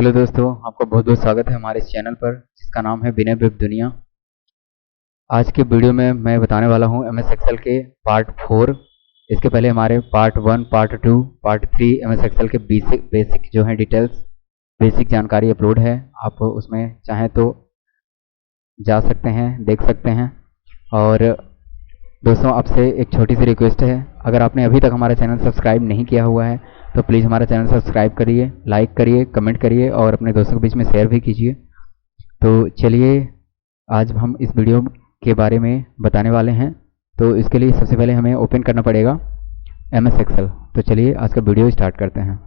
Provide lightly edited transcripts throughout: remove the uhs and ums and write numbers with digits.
Hello दोस्तों, आपका बहुत बहुत स्वागत है हमारे इस चैनल पर जिसका नाम है विनय वेब दुनिया। आज के वीडियो में मैं बताने वाला हूँ MS एक्सेल के पार्ट 4। इसके पहले हमारे part 1, part 2, part 3 MS Excel के बेसिक जो है डिटेल्स, बेसिक जानकारी अपलोड है। आप उसमें चाहें तो जा सकते हैं, देख सकते हैं। और दोस्तों, आपसे एक छोटी सी रिक्वेस्ट है, अगर आपने अभी तक हमारा चैनल सब्सक्राइब नहीं किया हुआ है तो प्लीज़ हमारा चैनल सब्सक्राइब करिए, लाइक करिए, कमेंट करिए और अपने दोस्तों के बीच में शेयर भी कीजिए। तो चलिए, आज हम इस वीडियो के बारे में बताने वाले हैं। तो इसके लिए सबसे पहले हमें ओपन करना पड़ेगा MS एक्सेल। तो चलिए आज का वीडियो स्टार्ट करते हैं।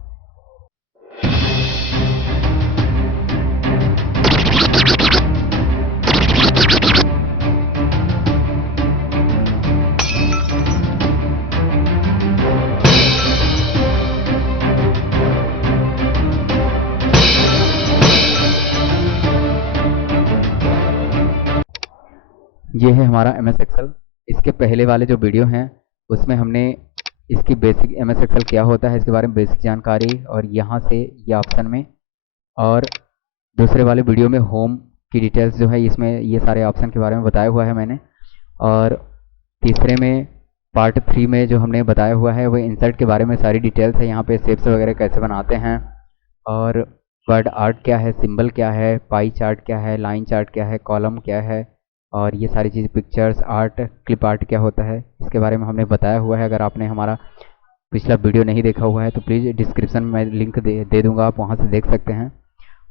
ये है हमारा MS एक्सेल। इसके पहले वाले जो वीडियो हैं उसमें हमने इसकी बेसिक MS एक्सेल क्या होता है इसके बारे में बेसिक जानकारी, और यहाँ से ये ऑप्शन में, और दूसरे वाले वीडियो में होम की डिटेल्स जो है इसमें ये सारे ऑप्शन के बारे में बताया हुआ है मैंने। और तीसरे में पार्ट 3 में जो हमने बताया हुआ है वो इंसर्ट के बारे में सारी डिटेल्स है। यहाँ पे शेप्स वगैरह कैसे बनाते हैं, और वर्ड आर्ट क्या है, सिंबल क्या है, पाई चार्ट क्या है, लाइन चार्ट क्या है, कॉलम क्या है, और ये सारी चीज़, पिक्चर्स आर्ट, क्लिप आर्ट क्या होता है, इसके बारे में हमने बताया हुआ है। अगर आपने हमारा पिछला वीडियो नहीं देखा हुआ है तो प्लीज़ डिस्क्रिप्शन में लिंक दे दूँगा, आप वहाँ से देख सकते हैं।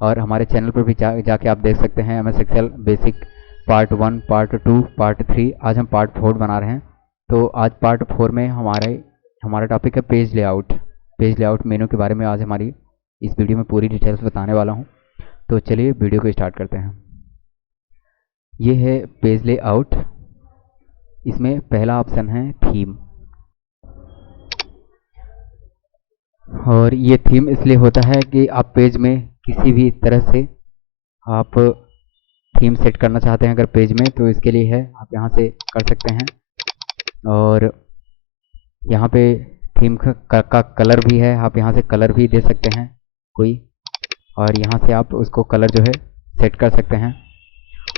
और हमारे चैनल पर भी जाके आप देख सकते हैं MS Excel basic part 1, part 2, part 3। आज हम पार्ट 4 बना रहे हैं। तो आज पार्ट 4 में हमारा टॉपिक है पेज लेआउट। पेज लेआउट मेनू के बारे में आज हमारी इस वीडियो में पूरी डिटेल्स बताने वाला हूँ। तो चलिए वीडियो को स्टार्ट करते हैं। ये है पेज लेआउट। इसमें पहला ऑप्शन है थीम, और ये थीम इसलिए होता है कि आप पेज में किसी भी तरह से आप थीम सेट करना चाहते हैं अगर पेज में, तो इसके लिए है, आप यहाँ से कर सकते हैं। और यहाँ पे थीम का कलर भी है, आप यहाँ से कलर भी दे सकते हैं कोई, और यहाँ से आप उसको कलर जो है सेट कर सकते हैं।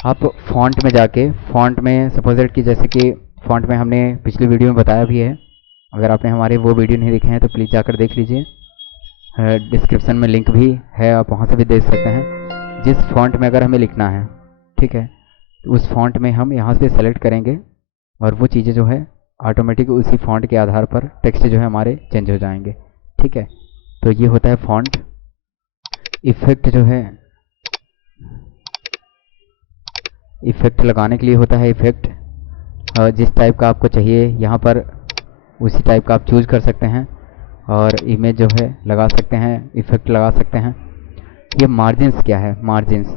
आप फॉन्ट में जाके, फॉन्ट में सपोज कि जैसे कि फॉन्ट में हमने पिछली वीडियो में बताया भी है, अगर आपने हमारे वो वीडियो नहीं देखे हैं तो प्लीज़ जाकर देख लीजिए। डिस्क्रिप्शन में लिंक भी है, आप वहाँ से भी देख सकते हैं। जिस फॉन्ट में अगर हमें लिखना है, ठीक है, तो उस फॉन्ट में हम यहाँ से सेलेक्ट करेंगे और वो चीज़ें जो है ऑटोमेटिक उसी फॉन्ट के आधार पर टेक्स्ट जो है हमारे चेंज हो जाएंगे। ठीक है, तो ये होता है फॉन्ट। इफेक्ट जो है, इफेक्ट लगाने के लिए होता है इफेक्ट, जिस टाइप का आपको चाहिए यहाँ पर उसी टाइप का आप चूज कर सकते हैं, और इमेज जो है लगा सकते हैं, इफेक्ट लगा सकते हैं। ये मार्जिन्स क्या है, मार्जिन्स,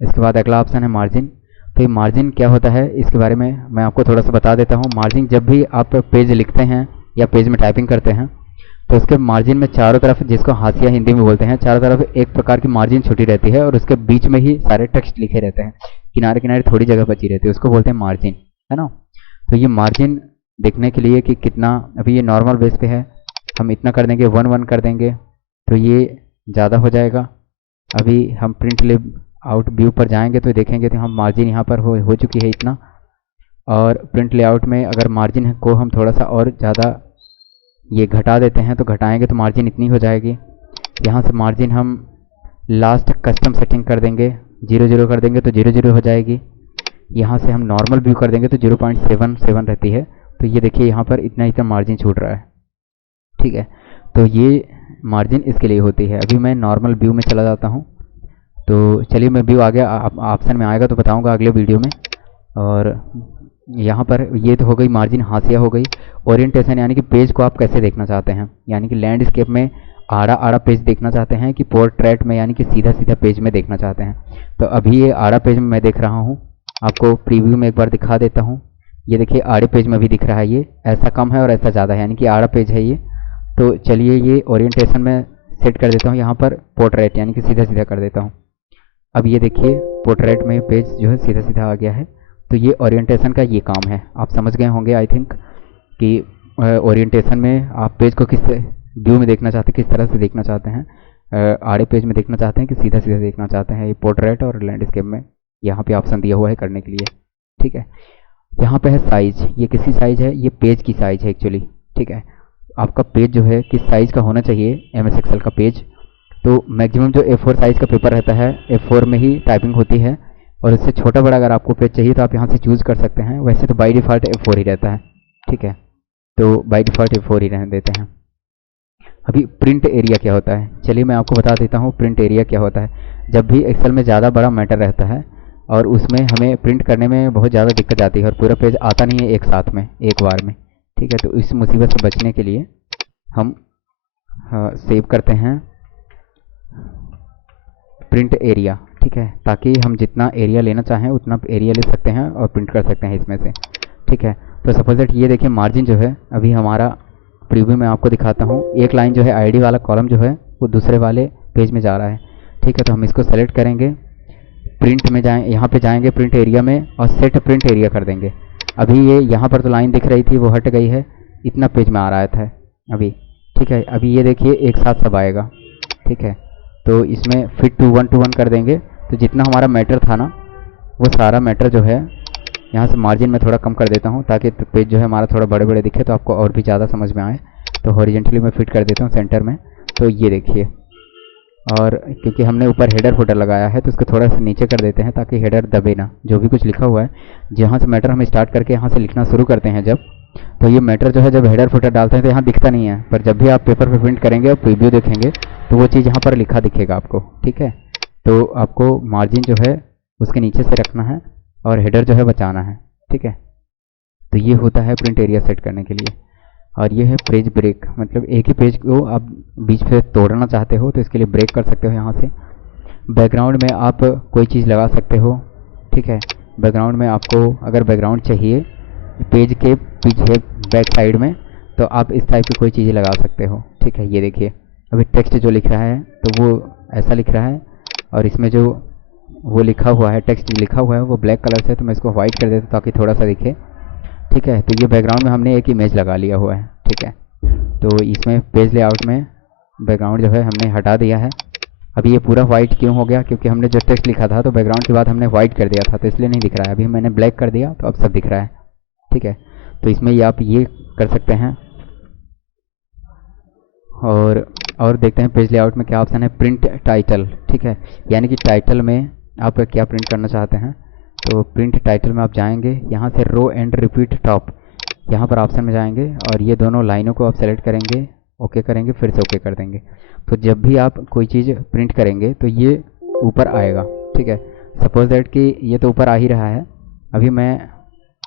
इसके बाद अगला ऑप्शन है मार्जिन। तो ये मार्जिन क्या होता है इसके बारे में मैं आपको थोड़ा सा बता देता हूँ। मार्जिन, जब भी आप पेज लिखते हैं या पेज में टाइपिंग करते हैं तो उसके मार्जिन में चारों तरफ, जिसको हाशिया हिंदी में बोलते हैं, चारों तरफ एक प्रकार की मार्जिन छुटी रहती है और उसके बीच में ही सारे टेक्स्ट लिखे रहते हैं, किनारे किनारे थोड़ी जगह बची रहती है, उसको बोलते हैं मार्जिन, है ना। तो ये मार्जिन देखने के लिए कि कितना, अभी ये नॉर्मल बेस पे है, हम इतना कर देंगे, 1 कर देंगे तो ये ज़्यादा हो जाएगा। अभी हम प्रिंट लेआउट व्यू पर जाएंगे तो देखेंगे तो हम मार्जिन यहाँ पर हो चुकी है इतना। और प्रिंट लेआउट में अगर मार्जिन को हम थोड़ा सा और ज़्यादा ये घटा देते हैं तो घटाएंगे तो मार्जिन इतनी हो जाएगी। यहाँ से मार्जिन हम लास्ट कस्टम सेटिंग कर देंगे, 0 कर देंगे तो 0 हो जाएगी। यहाँ से हम नॉर्मल व्यू कर देंगे तो 0.77 रहती है। तो ये देखिए यहाँ पर इतना इतना मार्जिन छूट रहा है, ठीक है। तो ये मार्जिन इसके लिए होती है। अभी मैं नॉर्मल व्यू में चला जाता हूँ। तो चलिए, मैं व्यू आ गया, ऑप्शन में आएगा तो बताऊँगा अगले वीडियो में। और यहाँ पर ये तो हो गई मार्जिन, हाशिया हो गई। ओरिएंटेशन यानी कि पेज को आप कैसे देखना चाहते हैं, यानी कि लैंडस्केप में आड़ा आड़ा पेज देखना चाहते हैं कि पोर्ट्रेट में यानी कि सीधा सीधा पेज में देखना चाहते हैं। तो अभी ये आड़ा पेज में मैं देख रहा हूँ, आपको प्रीव्यू में एक बार दिखा देता हूँ। ये देखिए आड़े पेज में भी दिख रहा है, ये ऐसा कम है और ऐसा ज़्यादा है, यानी कि आड़ा पेज है ये। तो चलिए ये ओरिएंटेशन में सेट कर देता हूँ, यहाँ पर पोर्ट्रेट यानी कि सीधा सीधा कर देता हूँ। अब ये देखिए पोर्ट्रेट में पेज जो है सीधा सीधा आ गया है। तो ये ओरिएंटेशन का ये काम है, आप समझ गए होंगे आई थिंक कि ओरिएंटेशन में आप पेज को किस व्यू में देखना चाहते हैं, किस तरह से देखना चाहते हैं। आड़े पेज में देखना चाहते हैं कि सीधा सीधा देखना चाहते हैं, ये पोर्ट्रेट और लैंडस्केप में यहाँ पे ऑप्शन दिया हुआ है करने के लिए। ठीक है, यहाँ पे है साइज, ये किसी साइज है, ये पेज की साइज है एक्चुअली। ठीक है, आपका पेज जो है किस साइज का होना चाहिए MS एक्सेल का पेज, तो मैक्सिमम जो A4 साइज का पेपर रहता है A4 में ही टाइपिंग होती है, और उससे छोटा बड़ा अगर आपको पेज चाहिए तो आप यहाँ से चूज़ कर सकते हैं। वैसे तो बाई डिफ़ॉल्ट A4 ही रहता है। ठीक है, तो बाई डिफ़ॉल्ट A4 ही रहने देते हैं। अभी प्रिंट एरिया क्या होता है, चलिए मैं आपको बता देता हूँ प्रिंट एरिया क्या होता है। जब भी एक्सेल में ज़्यादा बड़ा मैटर रहता है और उसमें हमें प्रिंट करने में बहुत ज़्यादा दिक्कत आती है और पूरा पेज आता नहीं है एक साथ में एक बार में। ठीक है, तो इस मुसीबत से बचने के लिए हम सेव करते हैं प्रिंट एरिया। ठीक है, ताकि हम जितना एरिया लेना चाहें उतना एरिया ले सकते हैं और प्रिंट कर सकते हैं इसमें से। ठीक है, तो सपोज दैट ये देखिए मार्जिन जो है अभी हमारा प्रीव्यू में आपको दिखाता हूँ, एक लाइन जो है आईडी वाला कॉलम जो है वो दूसरे वाले पेज में जा रहा है। ठीक है, तो हम इसको सेलेक्ट करेंगे, प्रिंट में जाएँ, यहाँ पे जाएंगे प्रिंट एरिया में और सेट प्रिंट एरिया कर देंगे। अभी ये यहाँ पर तो लाइन दिख रही थी वो हट गई है, इतना पेज में आ रहा था अभी। ठीक है, अभी ये देखिए एक साथ सब आएगा। ठीक है, तो इसमें फिट टू 1 to 1 कर देंगे, तो जितना हमारा मैटर था ना वो सारा मैटर जो है, यहाँ से मार्जिन में थोड़ा कम कर देता हूँ ताकि पेज जो है हमारा थोड़ा बड़े बड़े दिखे तो आपको और भी ज़्यादा समझ में आए। तो हॉरिजेंटली मैं फिट कर देता हूँ सेंटर में, तो ये देखिए। और क्योंकि हमने ऊपर हेडर फुटर लगाया है तो उसको थोड़ा सा नीचे कर देते हैं ताकि हेडर दबे ना। जो भी कुछ लिखा हुआ है, जहाँ से मैटर हम स्टार्ट करके यहाँ से लिखना शुरू करते हैं जब, तो ये मैटर जो है जब हेडर फुटर डालते हैं तो यहाँ दिखता नहीं है, पर जब भी आप पेपर पर प्रिंट करेंगे और प्रीव्यू देखेंगे तो वो चीज़ यहाँ पर लिखा दिखेगा आपको। ठीक है, तो आपको मार्जिन जो है उसके नीचे से रखना है और हेडर जो है बचाना है। ठीक है, तो ये होता है प्रिंट एरिया सेट करने के लिए। और ये है पेज ब्रेक, मतलब एक ही पेज को आप बीच से तोड़ना चाहते हो तो इसके लिए ब्रेक कर सकते हो यहाँ से। बैकग्राउंड में आप कोई चीज़ लगा सकते हो। ठीक है, बैकग्राउंड में आपको अगर बैकग्राउंड चाहिए पेज के पीछे बैक साइड में तो आप इस टाइप की कोई चीज़ें लगा सकते हो। ठीक है, ये देखिए अभी टेक्स्ट जो लिख रहा है तो वो ऐसा लिख रहा है, और इसमें जो वो लिखा हुआ है, टेक्स्ट लिखा हुआ है वो ब्लैक कलर से, तो मैं इसको वाइट कर देता हूँ ताकि थोड़ा सा दिखे। ठीक है, तो ये बैकग्राउंड में हमने एक इमेज लगा लिया हुआ है। ठीक है, तो इसमें पेज लेआउट में बैकग्राउंड जो है हमने हटा दिया है। अभी ये पूरा वाइट क्यों हो गया, क्योंकि हमने जो टेक्स्ट लिखा था तो बैकग्राउंड के बाद हमने वाइट कर दिया था तो इसलिए नहीं दिख रहा है। अभी मैंने ब्लैक कर दिया तो अब सब दिख रहा है। ठीक है, तो इसमें ये आप ये कर सकते हैं। और देखते हैं पेज लेआउट में क्या ऑप्शन है, प्रिंट टाइटल। ठीक है, यानी कि टाइटल में आप क्या प्रिंट करना चाहते हैं। तो प्रिंट टाइटल में आप जाएंगे, यहाँ से रो एंड रिपीट टॉप, यहाँ पर ऑप्शन में जाएंगे और ये दोनों लाइनों को आप सेलेक्ट करेंगे, ओके करेंगे, फिर से ओके कर देंगे। तो जब भी आप कोई चीज़ प्रिंट करेंगे तो ये ऊपर आएगा। ठीक है, सपोज दैट कि ये तो ऊपर आ ही रहा है। अभी मैं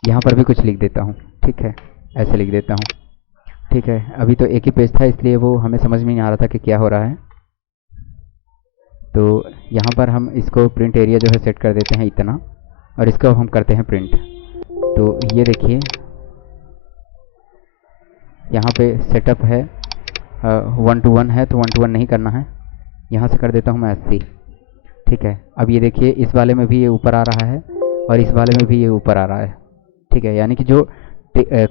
यहाँ पर भी कुछ लिख देता हूँ। ठीक है, ऐसे लिख देता हूँ। ठीक है, अभी तो एक ही पेज था इसलिए वो हमें समझ में नहीं आ रहा था कि क्या हो रहा है। तो यहाँ पर हम इसको प्रिंट एरिया जो है सेट कर देते हैं इतना, और इसको हम करते हैं प्रिंट। तो ये देखिए यहाँ पे सेटअप है 1 to 1 है, तो 1 to 1 नहीं करना है, यहाँ से कर देता हूँ मैं 80। ठीक है, अब ये देखिए इस वाले में भी ये ऊपर आ रहा है और इस वाले में भी ये ऊपर आ रहा है। ठीक है, यानी कि जो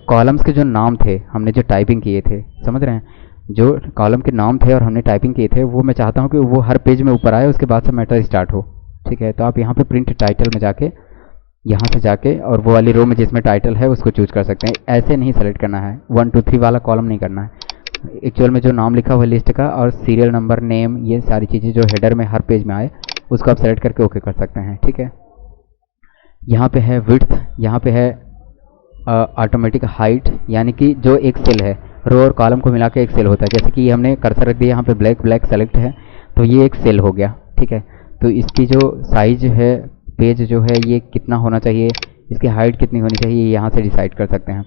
कॉलम्स के जो नाम थे हमने जो टाइपिंग किए थे, समझ रहे हैं, जो कॉलम के नाम थे और हमने टाइपिंग किए थे वो मैं चाहता हूँ कि वो हर पेज में ऊपर आए, उसके बाद से मैटर स्टार्ट हो। ठीक है, तो आप यहाँ पे प्रिंट टाइटल में जाके, यहाँ से जाके और वो वाली रो में जिसमें टाइटल है उसको चूज कर सकते हैं। ऐसे नहीं सेलेक्ट करना है, 1 2 3 वाला कॉलम नहीं करना है। एक्चुअल में जो नाम लिखा हुआ है लिस्ट का और सीरियल नंबर, नेम, ये सारी चीज़ें जो हेडर में हर पेज में आए उसको आप सेलेक्ट करके ओके कर सकते हैं। ठीक है, यहाँ पे है विड्थ, यहाँ पे है ऑटोमेटिक हाइट, यानी कि जो एक सेल है, रो और कॉलम को मिला के एक सेल होता है। जैसे कि हमने कर्सर रख दिया यहाँ पे ब्लैक ब्लैक सेलेक्ट है तो ये एक सेल हो गया। ठीक है, तो इसकी जो साइज है पेज जो है ये कितना होना चाहिए, इसकी हाइट कितनी होनी चाहिए, ये यहाँ से डिसाइड कर सकते हैं।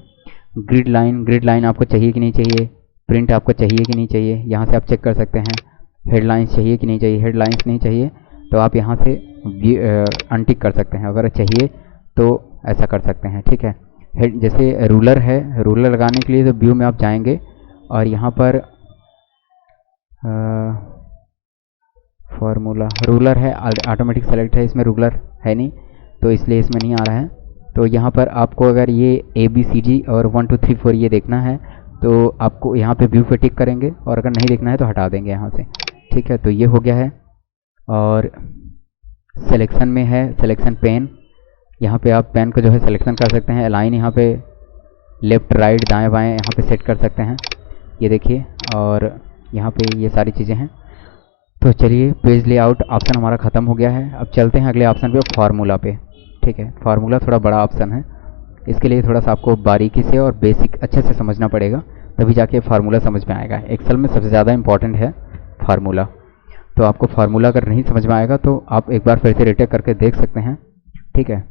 ग्रिड लाइन आपको चाहिए कि नहीं चाहिए, प्रिंट आपको चाहिए कि नहीं चाहिए, यहाँ से आप चेक कर सकते हैं। हेडलाइंस चाहिए कि नहीं चाहिए, हेडलाइंस नहीं चाहिए तो आप यहाँ से अनटिक कर सकते हैं, अगर चाहिए तो ऐसा कर सकते हैं। ठीक है, जैसे रूलर है, रूलर लगाने के लिए तो व्यू में आप जाएंगे और यहाँ पर फार्मूला रूलर है, ऑटोमेटिक सेलेक्ट है, इसमें रूलर है नहीं तो इसलिए इसमें नहीं आ रहा है। तो यहाँ पर आपको अगर ये ABCD और 1 2 3 4 ये देखना है तो आपको यहाँ पे व्यू पे टिक करेंगे, और अगर नहीं देखना है तो हटा देंगे यहाँ से। ठीक है, तो ये हो गया है। और सिलेक्शन में है सिलेक्शन पेन, यहाँ पे आप पेन को जो है सिलेक्शन कर सकते हैं। अलाइन यहाँ पे लेफ़्ट राइट दाएं बाएं यहाँ पे सेट कर सकते हैं, ये देखिए। और यहाँ पे ये सारी चीज़ें हैं। तो चलिए, पेज लेआउट ऑप्शन हमारा ख़त्म हो गया है। अब चलते हैं अगले ऑप्शन पे, फार्मूला पे। ठीक है, फार्मूला थोड़ा बड़ा ऑप्शन है, इसके लिए थोड़ा सा आपको बारीकी से और बेसिक अच्छे से समझना पड़ेगा, तभी जाके फार्मूला समझ में आएगा। एक्सेल में सबसे ज़्यादा इंपॉर्टेंट है फार्मूला। तो आपको फार्मूला अगर नहीं समझ में आएगा तो आप एक बार फिर से रीटेक करके देख सकते हैं। ठीक है,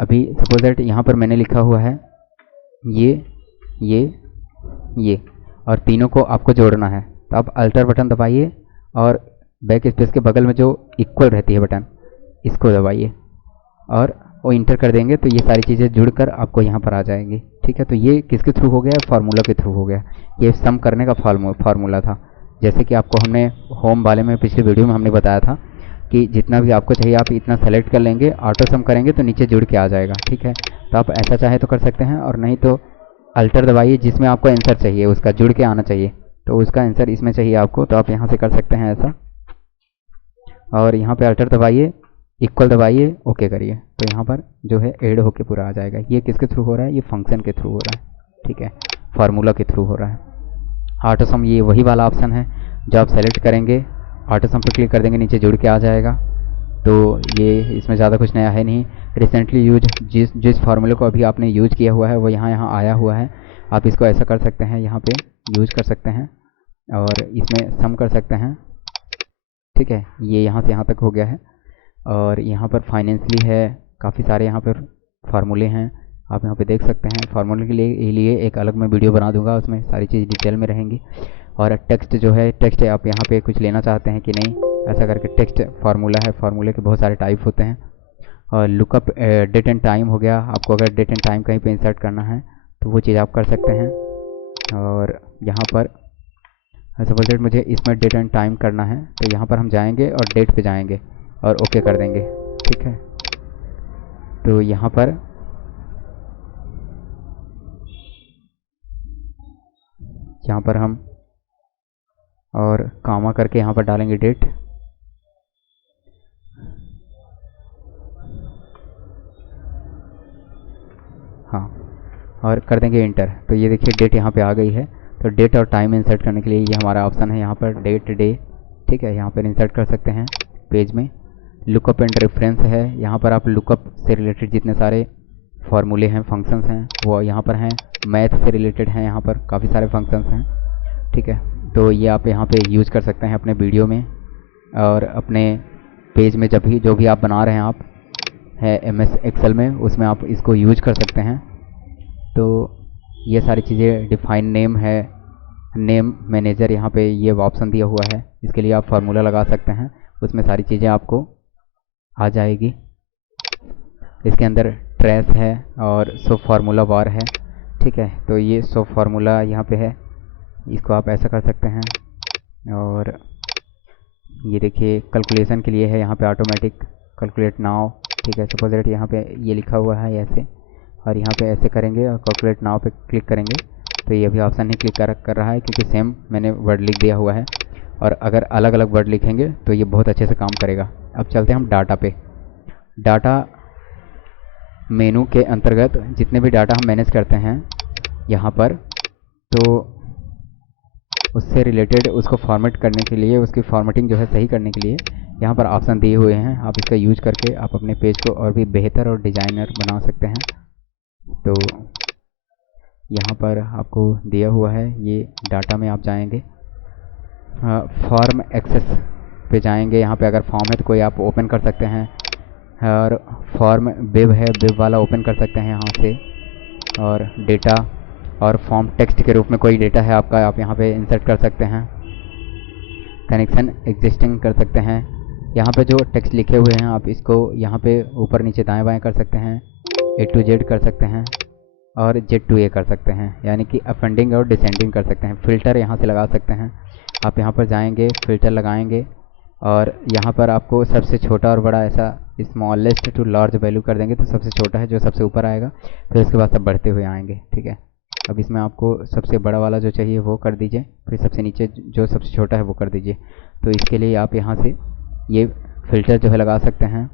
अभी सपोज दैट यहाँ पर मैंने लिखा हुआ है ये और तीनों को आपको जोड़ना है, तो आप अल्टर बटन दबाइए और बैक स्पेस के बगल में जो इक्वल रहती है बटन, इसको दबाइए और वो इंटर कर देंगे, तो ये सारी चीज़ें जुड़कर आपको यहाँ पर आ जाएंगी। ठीक है, तो ये किसके थ्रू हो गया? फार्मूला के थ्रू हो गया। ये सम करने का फार्मूला था। जैसे कि आपको हमने होम वाले में पिछले वीडियो में हमने बताया था कि जितना भी आपको चाहिए आप इतना सेलेक्ट कर लेंगे, ऑटो सम करेंगे तो नीचे जुड़ के आ जाएगा। ठीक है, तो आप ऐसा चाहे तो कर सकते हैं, और नहीं तो अल्टर दबाइए, जिसमें आपको आंसर चाहिए उसका जुड़ के आना चाहिए, तो उसका आंसर इसमें चाहिए आपको, तो आप यहाँ से कर सकते हैं ऐसा। और यहाँ पे अल्टर दबाइए, इक्वल दबाइए, ओके करिए, तो यहाँ पर जो है ऐड होके पूरा आ जाएगा। ये किसके थ्रू हो रहा है? ये फंक्शन के थ्रू हो रहा है। ठीक है, फार्मूला के थ्रू हो रहा है। ऑटो सम ये वही वाला ऑप्शन है, जो आप सेलेक्ट करेंगे, ऑटो सम पर क्लिक कर देंगे, नीचे जुड़ के आ जाएगा। तो ये इसमें ज़्यादा कुछ नया है नहीं। रिसेंटली यूज जिस फार्मूले को अभी आपने यूज किया हुआ है वो यहाँ आया हुआ है। आप इसको ऐसा कर सकते हैं, यहाँ पे यूज कर सकते हैं और इसमें सम कर सकते हैं। ठीक है, ये यहाँ से यहाँ तक हो गया है। और यहाँ पर फाइनेंशियली है, काफ़ी सारे यहाँ पर फार्मूले हैं, आप यहाँ पे देख सकते हैं। फार्मूले के लिए एक अलग मैं वीडियो बना दूंगा, उसमें सारी चीज़ डिटेल में रहेंगी। और टेक्स्ट जो है, टेक्स्ट आप यहाँ पे कुछ लेना चाहते हैं कि नहीं, ऐसा करके टेक्स्ट फार्मूला है। फार्मूले के बहुत सारे टाइप होते हैं। और लुकअप डेट एंड टाइम हो गया, आपको अगर डेट एंड टाइम कहीं पे इंसर्ट करना है तो वो चीज़ आप कर सकते हैं। और यहाँ पर सपोज डेट मुझे इसमें डेट एंड टाइम करना है, तो यहाँ पर हम जाएंगे और डेट पे जाएंगे और ओके कर देंगे। ठीक है, तो यहाँ पर हम और कामा करके यहाँ पर डालेंगे डेट। हाँ, और कर देंगे इंटर। तो ये देखिए डेट यहाँ पे आ गई है। तो डेट और टाइम इंसर्ट करने के लिए ये हमारा ऑप्शन है, यहाँ पर डेट डे। ठीक है, यहाँ पर इंसर्ट कर सकते हैं पेज में। लुकअप एंड रेफरेंस है, यहाँ पर आप लुकअप से रिलेटेड जितने सारे फार्मूले हैं, फंक्शंस हैं, वो यहाँ पर हैं। मैथ से रिलेटेड हैं, यहाँ पर काफ़ी सारे फंक्शंस हैं। ठीक है, तो ये आप यहाँ पे यूज़ कर सकते हैं अपने वीडियो में और अपने पेज में, जब भी जो भी आप बना रहे हैं आप है MS एक्सेल में, उसमें आप इसको यूज कर सकते हैं। तो ये सारी चीज़ें, डिफाइन नेम है, नेम मैनेजर यहाँ पे ये ऑप्शन दिया हुआ है, इसके लिए आप फार्मूला लगा सकते हैं, उसमें सारी चीज़ें आपको आ जाएगी। इसके अंदर ट्रेस है और सो फार्मूला बार है। ठीक है, तो ये सो फार्मूला यहाँ पे है, इसको आप ऐसा कर सकते हैं। और ये देखिए कैलकुलेशन के लिए है, यहाँ पे ऑटोमेटिक कैलकुलेट नाउ। ठीक है, सपोज दैट यहाँ पे ये लिखा हुआ है ऐसे, और यहाँ पे ऐसे करेंगे और कैलकुलेट नाउ पे क्लिक करेंगे, तो ये भी ऑप्शन नहीं क्लिक कर रहा है क्योंकि सेम मैंने वर्ड लिख दिया हुआ है। और अगर अलग अलग वर्ड लिखेंगे तो ये बहुत अच्छे से काम करेगा। अब चलते हैं हम डाटा पे। डाटा मेनू के अंतर्गत जितने भी डाटा हम मैनेज करते हैं यहाँ पर, तो उससे रिलेटेड उसको फॉर्मेट करने के लिए, उसकी फॉर्मेटिंग जो है सही करने के लिए यहाँ पर ऑप्शन दिए हुए हैं। आप इसका यूज करके आप अपने पेज को और भी बेहतर और डिज़ाइनर बना सकते हैं। तो यहाँ पर आपको दिया हुआ है, ये डाटा में आप जाएंगे, फॉर्म एक्सेस पे जाएंगे। यहाँ पे अगर फॉर्म है तो कोई आप ओपन कर सकते हैं, और फॉर्म वेब है, वेब वाला ओपन कर सकते हैं यहाँ से। और डेटा और फॉर्म टेक्स्ट के रूप में कोई डेटा है आपका, आप यहाँ पे इंसर्ट कर सकते हैं। कनेक्शन एग्जिस्टिंग कर सकते हैं, यहाँ पे जो टेक्स्ट लिखे हुए हैं आप इसको यहाँ पे ऊपर नीचे दाएं बाएं कर सकते हैं, A to Z कर सकते हैं और Z to A कर सकते हैं, यानी कि असेंडिंग और डिसेंडिंग कर सकते हैं। फ़िल्टर यहाँ से लगा सकते हैं, आप यहाँ पर जाएंगे, फ़िल्टर लगाएंगे और यहाँ पर आपको सबसे छोटा और बड़ा ऐसा स्मॉलेस्ट टू लार्ज वैल्यू कर देंगे, तो सबसे छोटा है जो सबसे ऊपर आएगा, फिर उसके बाद सब बढ़ते हुए आएंगे। ठीक है, अब इसमें आपको सबसे बड़ा वाला जो चाहिए वो कर दीजिए, फिर सबसे नीचे जो सबसे छोटा है वो कर दीजिए। तो इसके लिए आप यहाँ से ये फ़िल्टर जो है लगा सकते हैं,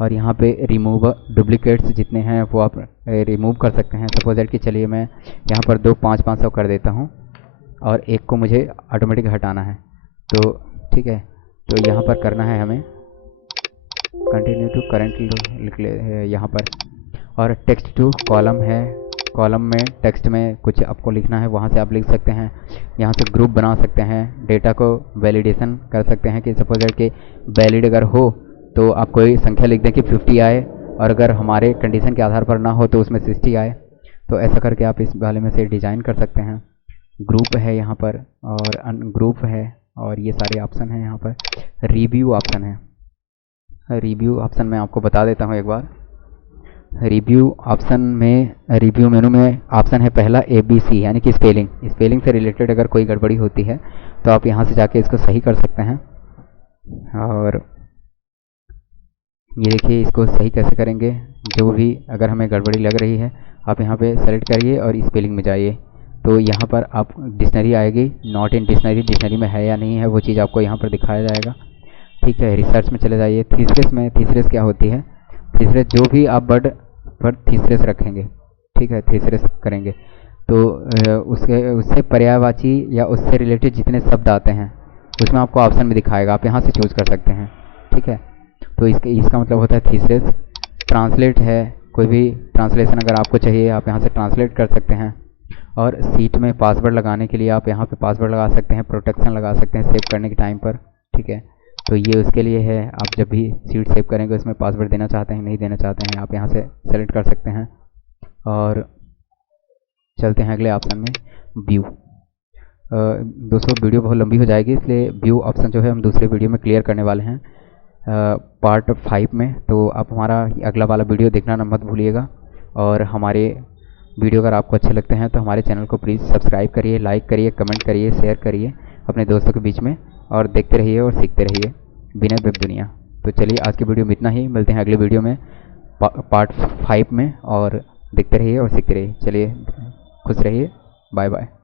और यहाँ पे रिमूव डुप्लीकेट्स जितने हैं वो आप रिमूव कर सकते हैं। सपोज दैट कि चलिए मैं यहाँ पर दो 500 कर देता हूँ, और एक को मुझे ऑटोमेटिक हटाना है। तो ठीक है, तो यहाँ पर करना है हमें कंटिन्यू टू करंट लिख ले यहाँ पर, और टेक्स्ट टू कॉलम है, कॉलम में टेक्स्ट में कुछ आपको लिखना है, वहाँ से आप लिख सकते हैं। यहाँ से ग्रुप बना सकते हैं, डेटा को वैलिडेशन कर सकते हैं कि सपोज दैट कि वैलिड अगर हो तो आप कोई संख्या लिख दें कि 50 आए, और अगर हमारे कंडीशन के आधार पर ना हो तो उसमें 60 आए। तो ऐसा करके आप इस वाले में से डिज़ाइन कर सकते हैं। ग्रुप है यहाँ पर, और अनग्रुप है, और ये सारे ऑप्शन हैं यहाँ पर। रिव्यू ऑप्शन है, रिव्यू ऑप्शन में आपको बता देता हूँ एक बार। रिव्यू ऑप्शन में, रिव्यू मेनू में ऑप्शन है पहला ABC यानी कि स्पेलिंग। स्पेलिंग से रिलेटेड अगर कोई गड़बड़ी होती है तो आप यहाँ से जाके इसको सही कर सकते हैं। और ये देखिए इसको सही कैसे करेंगे, जो भी अगर हमें गड़बड़ी लग रही है आप यहाँ पे सेलेक्ट करिए और स्पेलिंग में जाइए। तो यहाँ पर आप डिक्शनरी आएगी, नॉट इन डिक्शनरी, डिक्शनरी में है या नहीं है वो चीज़ आपको यहाँ पर दिखाया जाएगा। ठीक है, रिसर्च में चले जाइए। थीसिस में, थीसिस क्या होती है, थीसिस जो भी आप वर्ड पर थीसिस रखेंगे, ठीक है, थीसिस करेंगे तो उससे पर्यायवाची या उससे रिलेटेड जितने शब्द आते हैं उसमें आपको ऑप्शन में दिखाएगा, आप यहाँ से चूज़ कर सकते हैं। ठीक है, तो इसका मतलब होता है थीसिस। ट्रांसलेट है, कोई भी ट्रांसलेशन अगर आपको चाहिए आप यहाँ से ट्रांसलेट कर सकते हैं। और सीट में पासवर्ड लगाने के लिए आप यहाँ पे पासवर्ड लगा सकते हैं, प्रोटेक्शन लगा सकते हैं सेव करने के टाइम पर। ठीक है, तो ये उसके लिए है, आप जब भी सीट सेव करेंगे उसमें पासवर्ड देना चाहते हैं नहीं देना चाहते हैं आप यहाँ से सेलेक्ट कर सकते हैं। और चलते हैं अगले ऑप्शन में, व्यू। दोस्तों वीडियो बहुत लंबी हो जाएगी, इसलिए व्यू ऑप्शन जो है हम दूसरे वीडियो में क्लियर करने वाले हैं पार्ट 5 में। तो आप हमारा अगला वाला वीडियो देखना ना मत भूलिएगा। और हमारे वीडियो अगर आपको अच्छे लगते हैं तो हमारे चैनल को प्लीज़ सब्सक्राइब करिए, लाइक करिए, कमेंट करिए, शेयर करिए अपने दोस्तों के बीच में, और देखते रहिए और सीखते रहिए बिना वेब दुनिया। तो चलिए आज की वीडियो में इतना ही, मिलते हैं अगले वीडियो में पार्ट 5 में, और देखते रहिए और सीखते रहिए। चलिए खुश रहिए, बाय बाय।